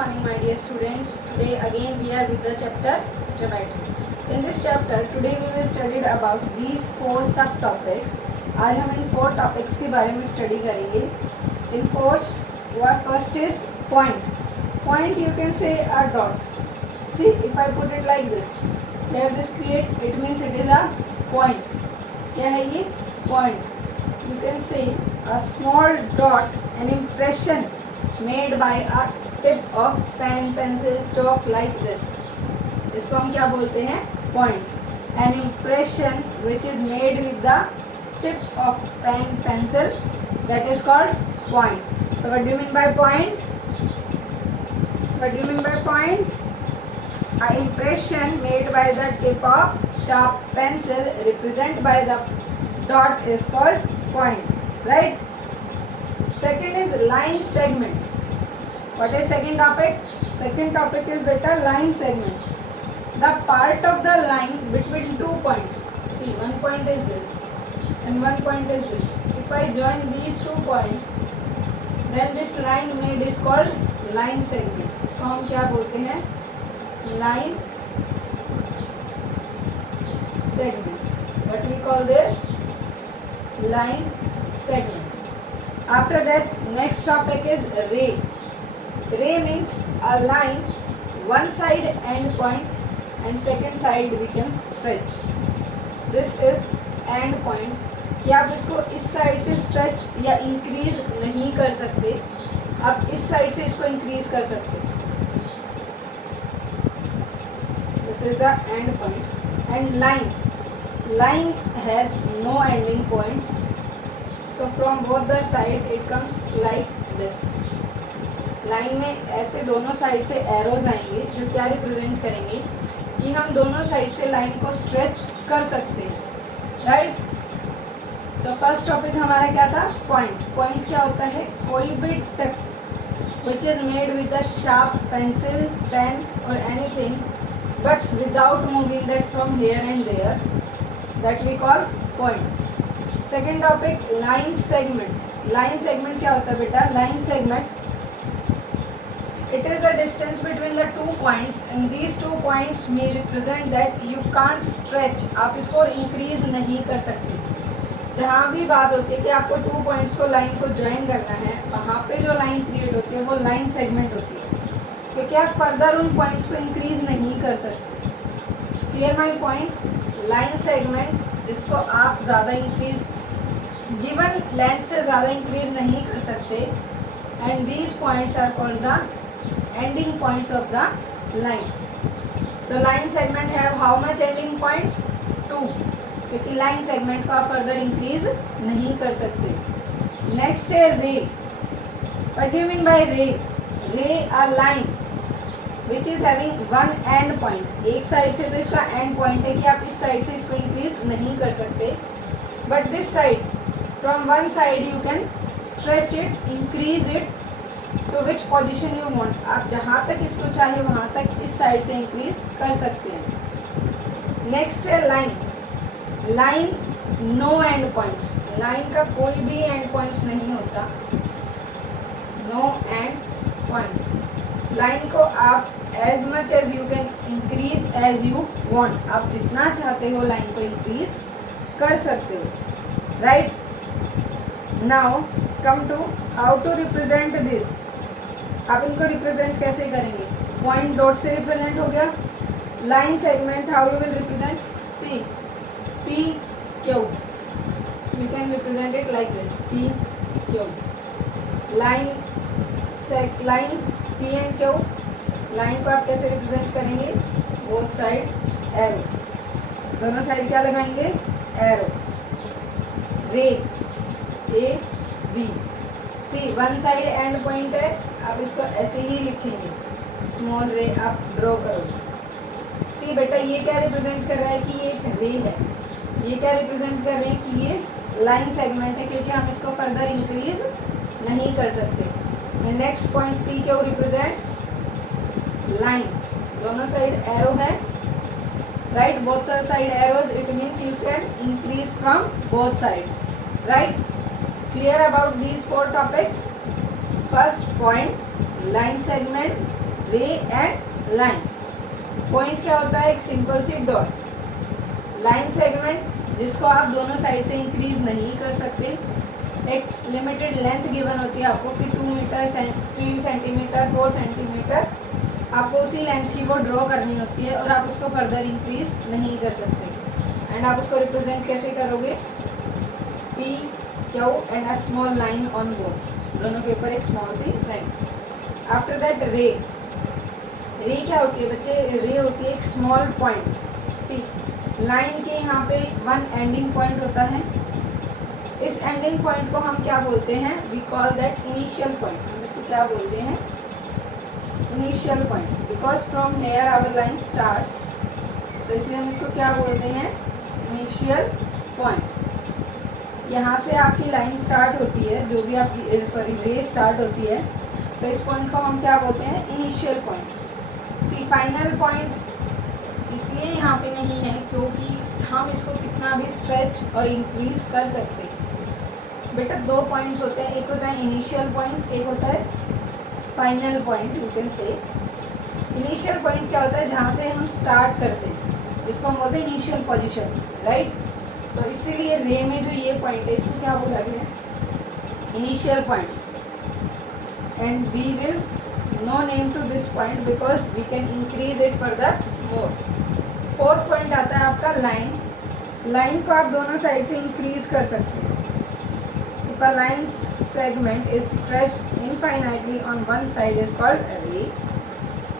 morning my dear students. Today again we are with the chapter geometry. In this chapter today we will study about these four subtopics. आज हम इन 4 topics के बारे में study करेंगे. In course first is point. Point you can say a dot. See if I put it like this. Here this create it means it is a point. क्या है ये point? You can say a small dot, an impression made by a tip of pen, pencil, chalk like this. इसको हम क्या बोलते हैं? Point. An impression which is made with the tip of pen, pencil, that is called point. So what do you mean by point? What do you mean by point? A impression made by the tip of sharp pencil represented by the dot is called point. Right? Second is line segment. What is second topic? Second topic is better line segment. The part of the line between 2 points. See, one point is this and one point is this. If I join these 2 points, then this line made is called line segment. इसको हम क्या बोलते हैं? Line segment. What we call this? Line segment. After that, next topic is ray. Ray means a line, one side end point and second side we can stretch. This is end point. कि आप इसको इस side से stretch या increase नहीं कर सकते, आप इस साइड से इसको इंक्रीज कर सकते. This is the end points. And line, line has no ending points, so from both the side it comes like this. Line में ऐसे दोनों साइड से एरोज आएंगे जो क्या रिप्रेजेंट करेंगे कि हम दोनों साइड से लाइन को स्ट्रेच कर सकते हैं. राइट. सो फर्स्ट टॉपिक हमारा क्या था? पॉइंट. पॉइंट क्या होता है? कोई भी tip which is made with the sharp pencil, pen और anything but without moving that from here and there, that we call point. Second topic line segment. Line segment क्या होता है बेटा? Line segment it is the distance between the 2 points and these 2 points may represent that you can't stretch. आप इसको increase नहीं कर सकते. जहाँ भी बात होती है कि आपको 2 points को लाइन को ज्वाइन करना है, वहाँ पे जो लाइन क्रिएट होती है वो लाइन सेगमेंट होती है, क्योंकि आप फर्दर उन पॉइंट्स को इंक्रीज नहीं कर सकते. Clear my point? Line segment जिसको आप ज़्यादा इंक्रीज गिवन लेंथ से ज़्यादा इंक्रीज नहीं कर सकते, and these points are called the ending points of the line. So line segment have how much ending points? 2. क्योंकि line segment को आप further increase नहीं कर सकते. Next है ray. What do you mean by ray? Ray a line which is having one end point. एक side से तो इसका end point है कि आप इस साइड से इसको increase नहीं कर सकते, but this side from one side you can stretch it, increase it to which position you want. आप जहाँ तक इसको चाहे वहाँ तक इस साइड से इंक्रीज कर सकते हैं. नेक्स्ट है line. Line no end points. Line का कोई भी एंड पॉइंट्स नहीं होता. No and point. लाइन को आप as much as you can increase as you want. आप जितना चाहते हो लाइन को इंक्रीज कर सकते हो. Right. Now come to how to represent this. आप इनको रिप्रेजेंट कैसे करेंगे? पॉइंट डॉट से रिप्रेजेंट हो गया. Line segment how you will represent? See P Q, you can represent it like this, P Q. Line P and Q, line को आप कैसे रिप्रेजेंट करेंगे? Both side arrow. दोनों साइड क्या लगाएंगे? Arrow. Ray A B. See one side end point है, आप इसको ऐसे ही लिखेंगे, स्मॉल रे आप ड्रॉ करोगे. सी बेटा ये क्या रिप्रेजेंट कर रहा है कि ये एक रे है. ये क्या रिप्रेजेंट कर रहे हैं कि ये लाइन सेगमेंट है, क्योंकि हम इसको फर्दर इंक्रीज नहीं कर सकते. And next point P Q represents line. दोनों साइड एरो है. Right. Both side arrows, it means you can increase from both sides. Right. Clear about these 4 topics? First point, line segment. Ray and line. Point क्या होता है? एक simple सी dot. Line segment जिसको आप दोनों side से इंक्रीज नहीं कर सकते। एक लिमिटेड लेंथ गिवन होती है आपको कि 2 मीटर, 3 सेंटीमीटर, 4 सेंटीमीटर, आपको उसी लेंथ की वो ड्रॉ करनी होती है और आप उसको फर्दर इंक्रीज नहीं कर सकते। एंड आप उसको रिप्रेजेंट कैसे करोगे? P Q and a small line on both, दोनों के ऊपर एक स्मॉल सी line. After that ray. Ray क्या होती है बच्चे? रे होती है एक स्मॉल पॉइंट। सी लाइन के यहाँ पे वन एंडिंग पॉइंट होता है। इस एंडिंग पॉइंट को हम क्या बोलते हैं? We call that initial point. हम इसको क्या बोलते हैं? Initial point, because from here our line starts, so इसलिए हम इसको क्या बोलते हैं? Initial point. यहाँ से आपकी लाइन स्टार्ट होती है, जो भी आपकी रे स्टार्ट होती है, तो इस पॉइंट को हम क्या बोलते हैं? Initial point. See final point इसलिए यहाँ पे नहीं है क्योंकि हम इसको कितना भी स्ट्रेच और इंक्रीज कर सकते हैं। बेटा दो पॉइंट्स होते हैं, एक होता है इनिशियल पॉइंट, एक होता है final point. You can say initial point क्या होता है? जहाँ से हम स्टार्ट करते हैं, जिसको हम बोलते हैं इनिशियल पोजीशन, राइट। तो इसीलिए रे में जो ये पॉइंट है इसको क्या बोला गया? Initial point. And we will no name to this point because we can increase it further more. Fourth point आता है आपका लाइन। लाइन को आप दोनों साइड से इंक्रीज कर सकते हैं। If a line segment is stretched infinitely on one side is called a ray.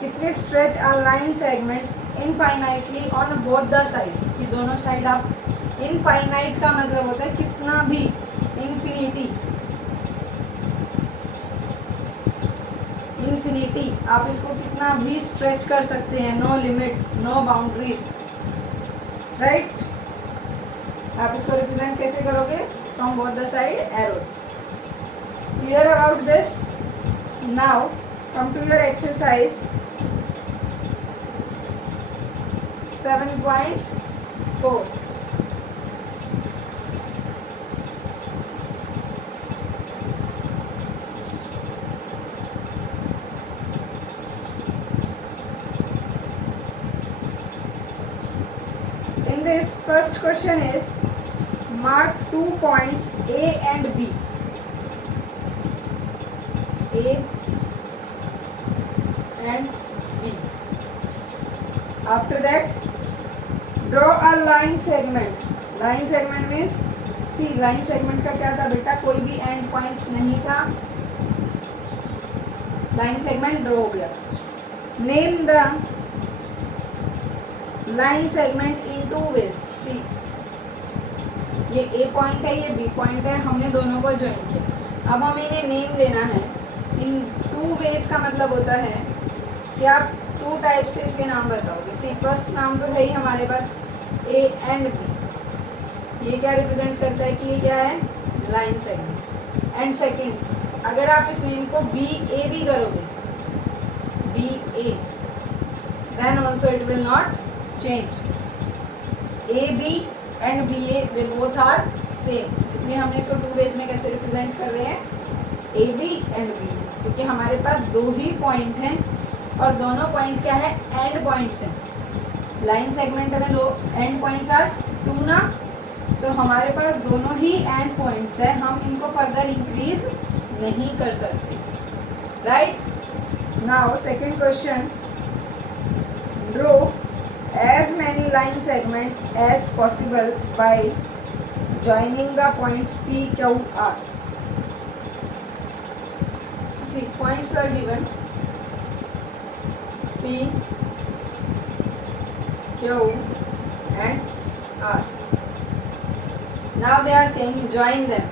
If we stretch a line segment infinitely on both the sides, कि दोनों साइड आप infinite का मतलब होता है कितना भी, infinity, infinity, आप इसको कितना भी stretch कर सकते हैं, no limits, no boundaries, right? आप इसको रिप्रेजेंट कैसे करोगे? From both the side arrows. Clear about this? Now come to your exercise 7.4. In this first question is mark 2 points A and B. A and B. After that, draw a line segment. Line segment means see, line segment का क्या था बेटा? कोई भी end points नहीं था, line segment draw हो गया। Name the line segment in 2 ways. See, ये ए पॉइंट है, ये बी पॉइंट है, हमने दोनों को ज्वाइन किया। अब हमें इन्हें नेम देना है। इन 2 वेज का मतलब होता है कि आप 2 टाइप से इसके नाम बताओगे। सी फर्स्ट नाम तो है ही हमारे पास ए एंड बी। ये क्या रिप्रेजेंट करता है कि ये क्या है? Line segment. एंड सेकंड, अगर आप इस नेम को बी ए भी करोगे, B A, then also it will not change. A B and B A they both are same, इसलिए हमने इसको 2 वेज में कैसे रिप्रेजेंट कर रहे हैं? ए बी एंड बी, क्योंकि हमारे पास 2 ही पॉइंट हैं और दोनों पॉइंट क्या है? एंड पॉइंट्स हैं। लाइन सेगमेंट में 2 एंड पॉइंट्स आर 2 ना, सो हमारे पास दोनों ही एंड पॉइंट्स हैं, हम इनको फर्दर इंक्रीज नहीं कर सकते, right. Now second question, draw as many line segment as possible by joining the points P, Q, R. See, points are given P, Q and R. Now they are saying join them.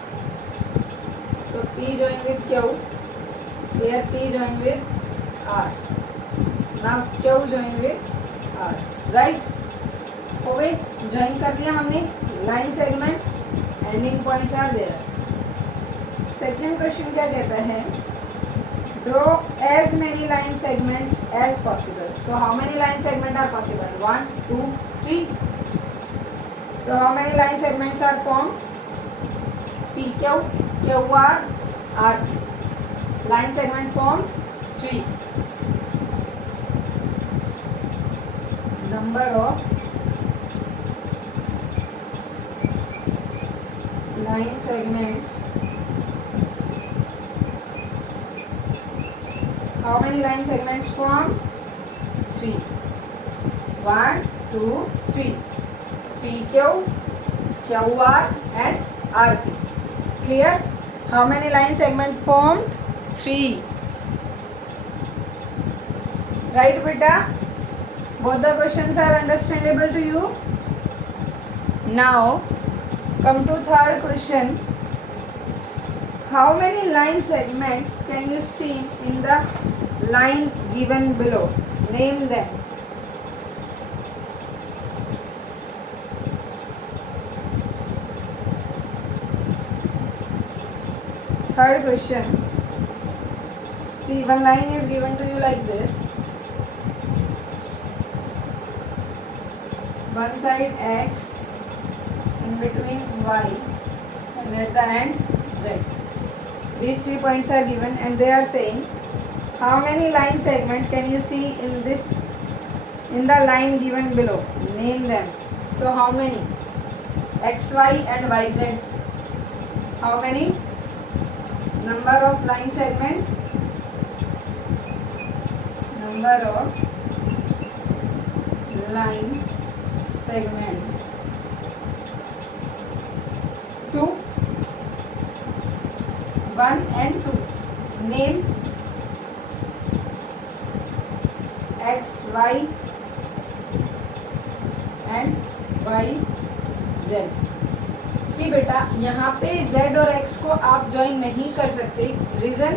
So P join with Q, here P join with R, now Q join with R. Right, हो गई, join कर दिया हमने line segment, ending points are there. Second question क्या कहता है? Draw as many line segments as possible. So how many line segment are possible? 1 2 3। So how many line segments are form? P Q, Q R, R P. Line segment form 3। number of line segments. How many line segments form? 3. 1, 2, 3. PQ, QR and RP. Clear? How many line segments formed? 3. Right, beta? Both the questions are understandable to you? Now, come to third question. How many line segments can you see in the line given below? Name them. Third question. See, one line is given to you like this. One side X, in between Y, and at the end Z. These 3 points are given and they are saying how many line segments can you see in the line given below? Name them. So how many? XY and YZ. How many? Number of line segment? Number of line segment. 2. 1 and 2. Name X, Y and Y, Z. सी बेटा, यहाँ पे Z और X को आप join नहीं कर सकते. Reason,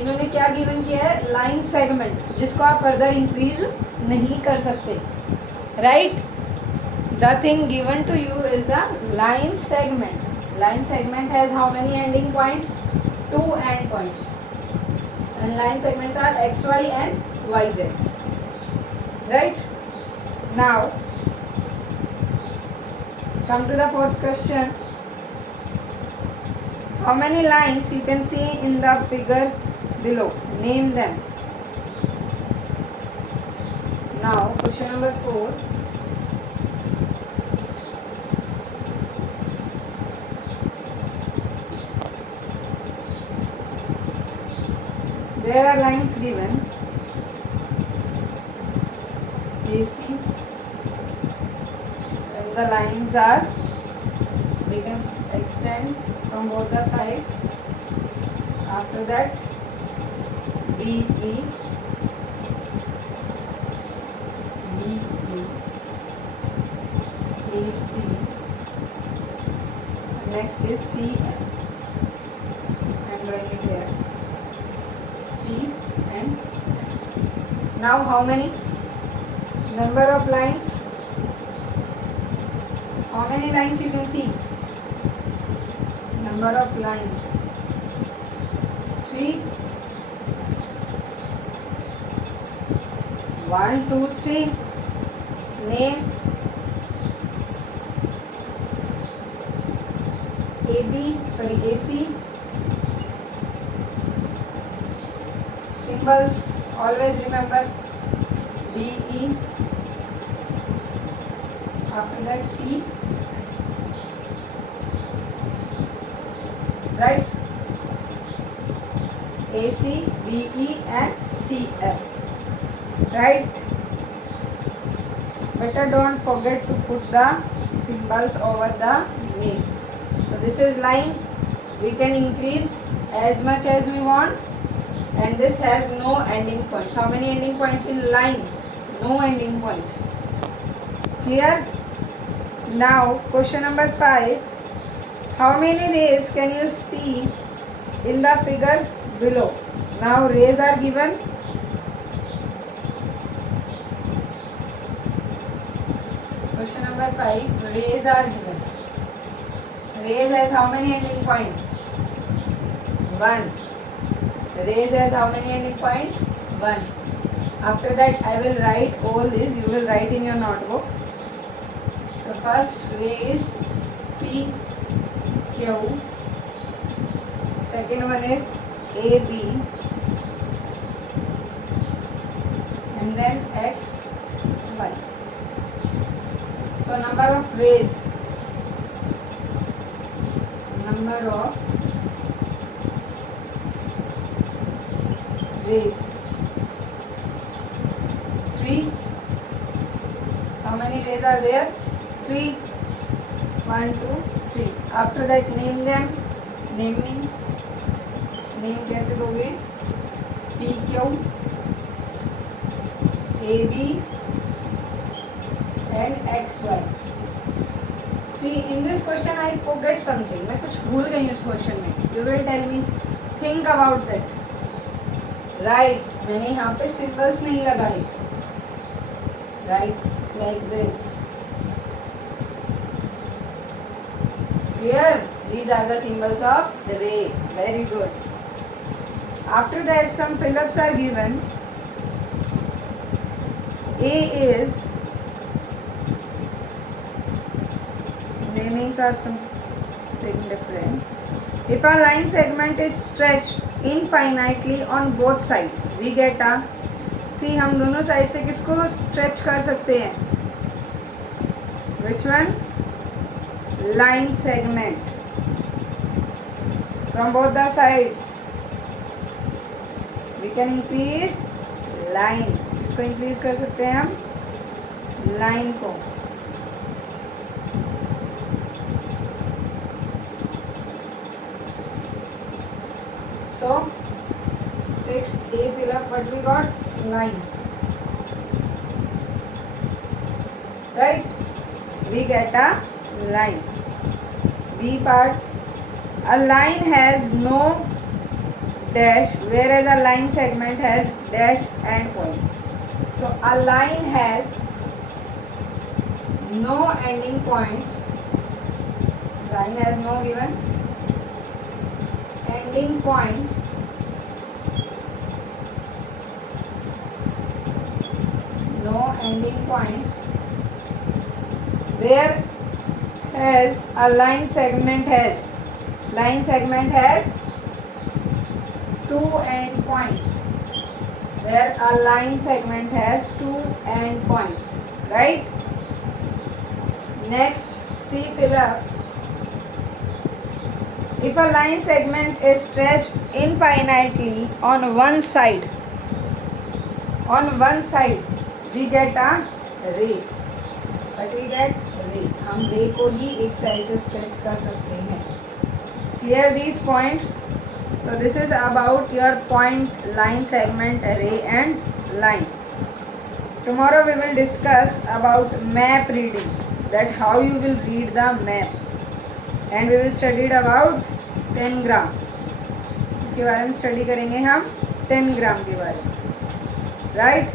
इन्होंने क्या गिवन किया है? लाइन सेगमेंट, जिसको आप फर्दर इंक्रीज नहीं कर सकते. Right? The thing given to you is the line segment. Line segment has how many ending points? 2 end points. And line segments are X, Y and Y, Z. Right? Now, come to the fourth question. How many lines you can see in the figure below? Name them. Now, question number 4. There are lines given AC, and the lines are, we can extend from both the sides. After that, BE, BE, AC, next is CM. I am writing here. And now how many? Number of lines. How many lines you can see? Number of lines. 3. 1, 2, 3. Name AC. Symbols, always remember BE, after that C, right? AC, BE and CF, right? Better don't forget to put the symbols over the name. So this is line. We can increase as much as we want. And this has no ending points. How many ending points in line? No ending points. Clear? Now, question number 5. How many rays can you see in the figure below? Now, rays are given. Question number 5. Rays are given. Rays has how many ending points? 1. Rays has how many ending points? 1. After that, I will write all this. You will write in your notebook. So first rays P, Q. Second one is A, B. And then X, Y. So number of rays, number of rays, 3. How many rays are there? 3. 1, 2, 3. After that name them. Naming, name कैसे दोगे? PQ, AB and XY. See, in this question I forget something. मैं कुछ भूल गई उस question में. You will tell me. Think about that. Right. मैंने यहाँ पे सिंबल्स नहीं लगाए. Right, like this. Clear? These are the symbols of ray. Very good. After that, some fill-ups are given. A is, namings are something different. If a line segment is stretched infinitely on both sides, we get a. See, हम दोनों side से किसको stretch कर सकते हैं? Which one? Line segment. From both the sides, we can increase line. इसको increase कर सकते हैं हम line को. So 6A fill up, what we got? 9. Right? We get a line. B part. A line has no dash, whereas a line segment has dash and point. So a line has no ending points. Line has no given ending points. No ending points. There has a line segment has. Line segment has 2 end points. Where a line segment has 2 end points. Right? Next, C fill up. If a line segment is stretched infinitely on one side, we get a ray. But we get ray. हम ray को ही एक side से stretch कर सकते हैं. Clear these points? So this is about your point, line, segment, array and line. Tomorrow we will discuss about map reading, that how you will read the map, and we will study about 10 gram. इसके बारे में study करेंगे हम 10 ग्राम के बारे में. Right?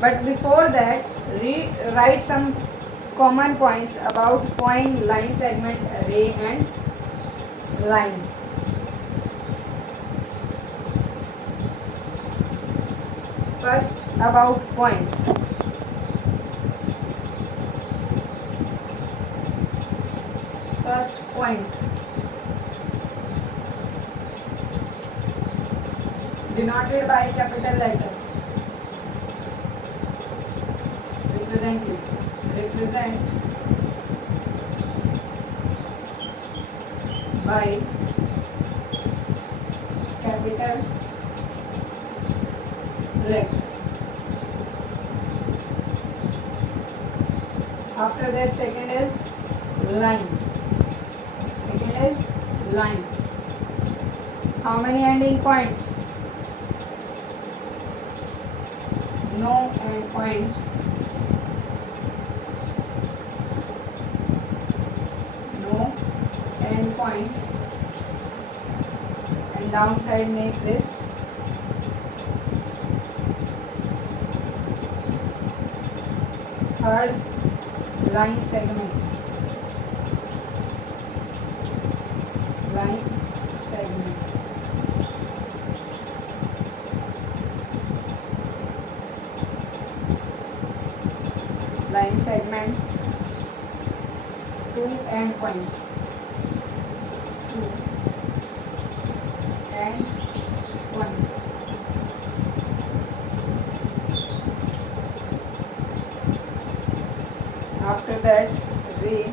But before that, write some common points about point, line, segment, array and line. First, about point. First point. Denoted by capital letter. Represent it. Represent by capital letter. After that, second is line. Second is line. How many ending points? No end points. No end points. And downside make this. Third, line segment. Line segment. Line segment. 2 endpoints. 2 endpoints. after that ray,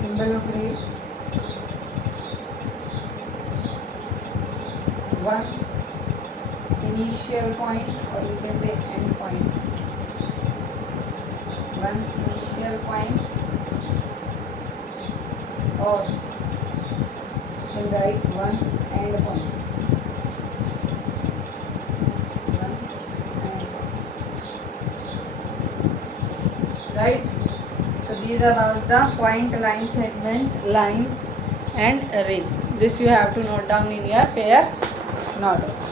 symbol of ray, one initial point, or you can say end point, one initial point, or you can write one end point, one end point, right? So these are about the point, line, segment, line and ray. This you have to note down in your pair note.